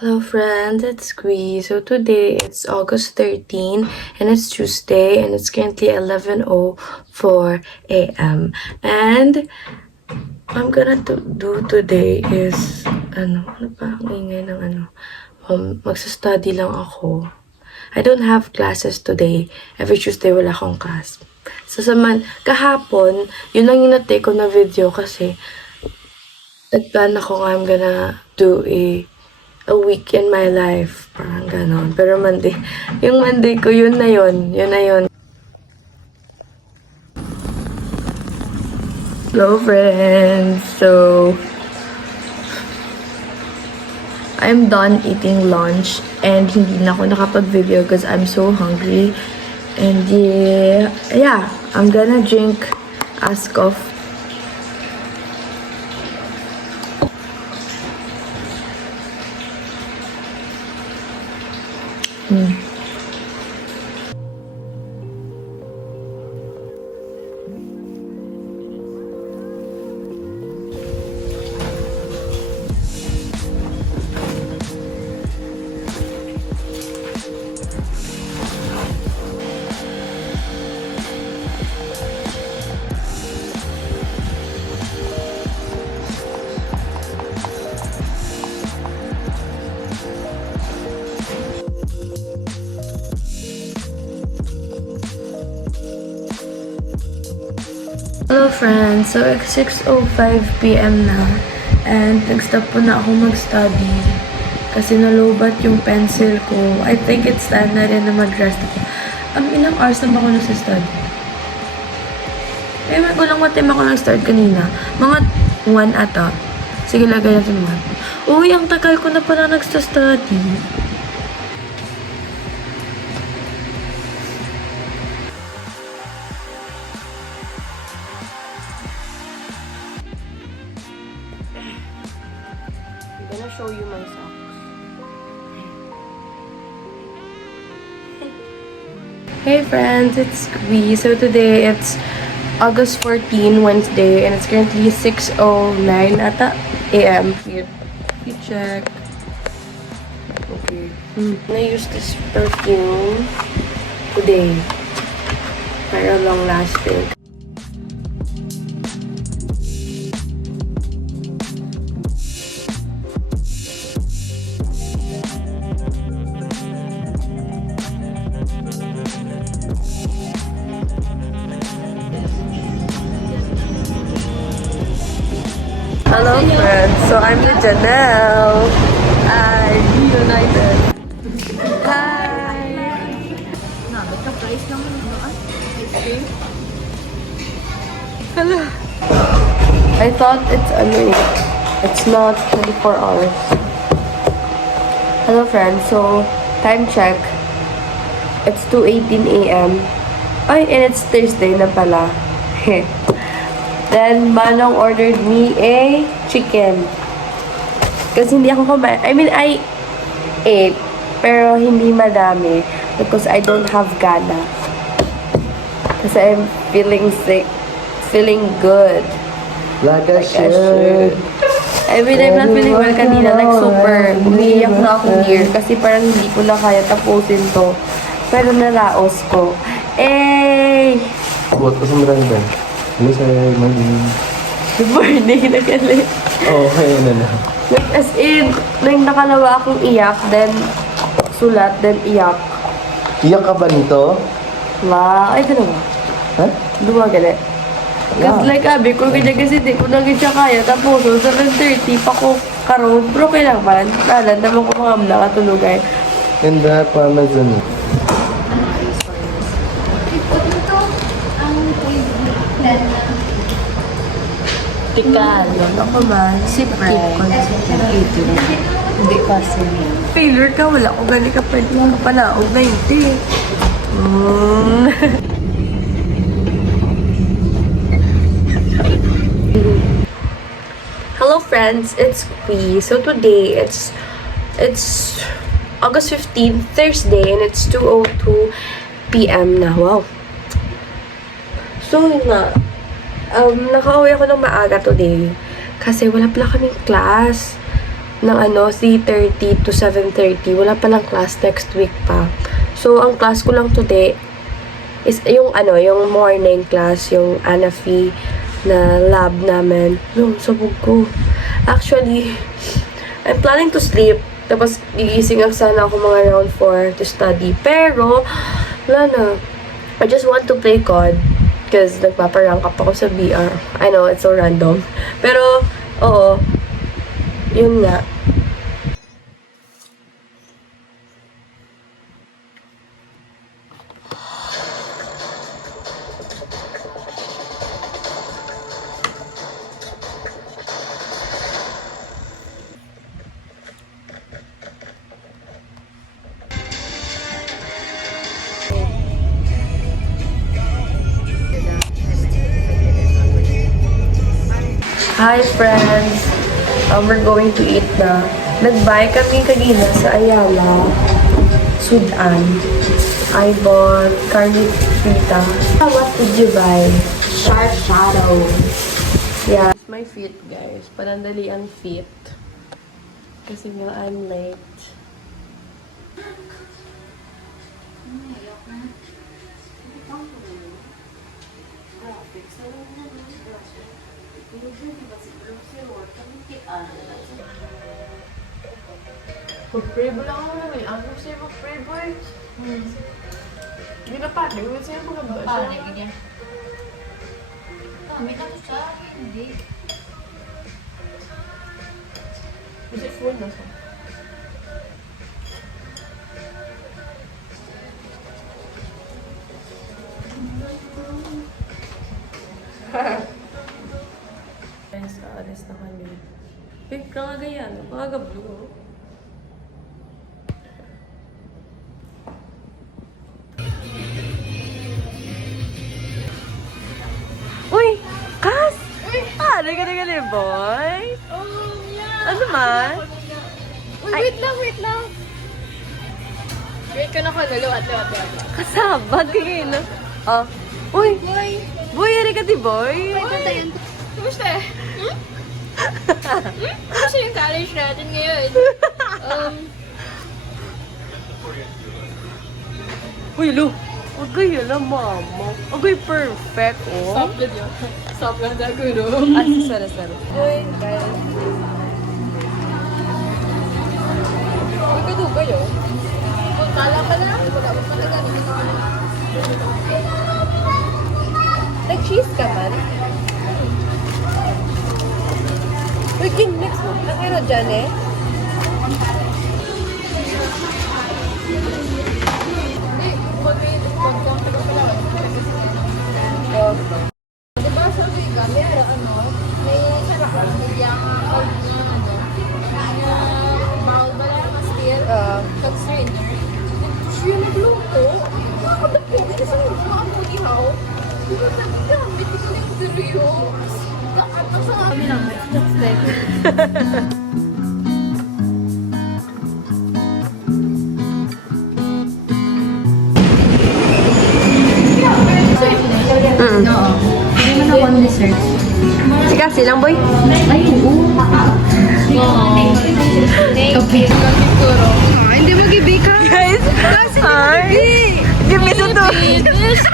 Hello friends, it's Gui. So today it's August 13 and it's Tuesday and it's currently 11:04 a.m. And I'm gonna do today is ano ba ang ingay ng magsa-study lang ako. I don't have classes today. Every Tuesday wala akong class. Kahapon, yun lang yung na-take ko na video kasi nagplan ako nga I'm gonna do a week in my life. Parang ganon. Pero Monday, yung Monday ko, yun na yun. Yun na yun. Hello, friends! So, I'm done eating lunch and hindi na ako nakapag-video because I'm so hungry. And yeah, I'm gonna drink Ascoff. Hello friends! So, it's 6:05 p.m. na and nag-stop po na ako mag-study kasi nalobat yung pencil ko. I think it's time na rin na mag-rest ako. Ilang hours na ba ako nag-study? May gulang what time ako nag-start kanina. Mga 1 ata. Sige, lagay natin 1. Uy, ang tagal ko na pala nag-study. I'm gonna show you my socks. Hey friends, it's Gui. So today it's August 14, Wednesday, and it's currently 6:09 ata a.m. You check. Okay. I use this perfume today para long lasting. Hello friends, so I'm with Janelle. Hi, reunited. Hi. Hello. I thought it's not 24 hours. Hello friends, so time check. It's 2:18 a.m. Ay, and it's Thursday na pala. Then, Manong ordered me a chicken. Kasi hindi ako kumain. I mean, I ate. Pero hindi madami. Because I don't have gana. Kasi I'm feeling sick. Feeling good. Like I should. I mean, I'm not feeling well kanina. Like, super. Umiiyak na ako here. Kasi parang hindi ko na kaya tapusin to. Pero naraos ko. Eh! Buat ko sa marami ba? Hello sir, morning. Good morning, nagalit. Oo, kaya na lang. Like, as in, like, nakalawa akong iyak, then sulat, then iyak. Iyak ka ba nito? Ay, dalawa. Ha? Dumagali. Kasi like, abi ko ganyan kasi di ko na siya kaya. Tapos, so, 7:30 pa ko karoon. Pero kailangan, nalan naman ko mga nakatulugay. Ganda pa Amazon. Tikalo. Ako ba? Si Pride. Hindi kasi. Failure ka, wala ko gali ka pwede ka palaog na hindi. Hello friends, it's Gui. So today it's August 15th, Thursday, and it's 2:02 p.m. na. Wow. So yun na. Nakauwi ako ng maaga today kasi wala pala kaming class. ng 3:30 to 7:30. Wala palang class next week pa. So, ang class ko lang today is yung yung morning class, yung ANAFI na lab namin. No, sabog ko. Actually, I'm planning to sleep. Tapos, gigising ang sana ako mga around 4 to study. Pero, wala na. I just want to play COD. Because nagpaparank up ako sa BR. I know, it's so random. Pero, oo. Yun nga. Hi friends! We're going to eat na. Nag-buy kami kanina sa Ayala, Sudan. I bought carne frita. What did you buy? Sharp shadow. Yeah. My feet guys. Panandali ang feet. Kasi nga I'm late. Mag-pray lang ako na eh. Ano siya mag-pray boy? Hindi na panig. Hindi siya maganda siya. Panig niya. Kami na siya. Hindi. Kasi full na siya. Guys, aalis na kami. Eh, kangagayan. Kangagablo. Uy! Kas! Ah, nagali boy! Oh, yeah. Ano man? Uy, wait lang. Wait ko na ko. Ate. Kasabag kayo na. Oh. Uy! Boy. Boy, ari ka di boy? Uy. Kumusta? Kumusta yung college natin ngayon? Uy, lo! Agay yun mama. Agay perfect, oh. Stop na dyan. Stop lang na gulo. Ah, sorry. Uy, guys. Uy, kaduga yun. Kala ka na. Wala mo talaga. Nag-cheese ka man? Uy, kinmix mo. Nakino dyan eh. Oh. Diba sa Riga, meron may sarap yung old na bawal ba lang na steel, kag strainer. Siya nagluto. Nakakadapo, kasi mga pulihaw. Diba sabi ka, may tignan yung duriyo. Nakatang sa kami lang, that's like. Oo. Hindi mo na one dessert. Sika, silang boy. Ay, oo. Kape. Siguro. Hindi mo gibig ka. Guys, hi. Give me some to. This.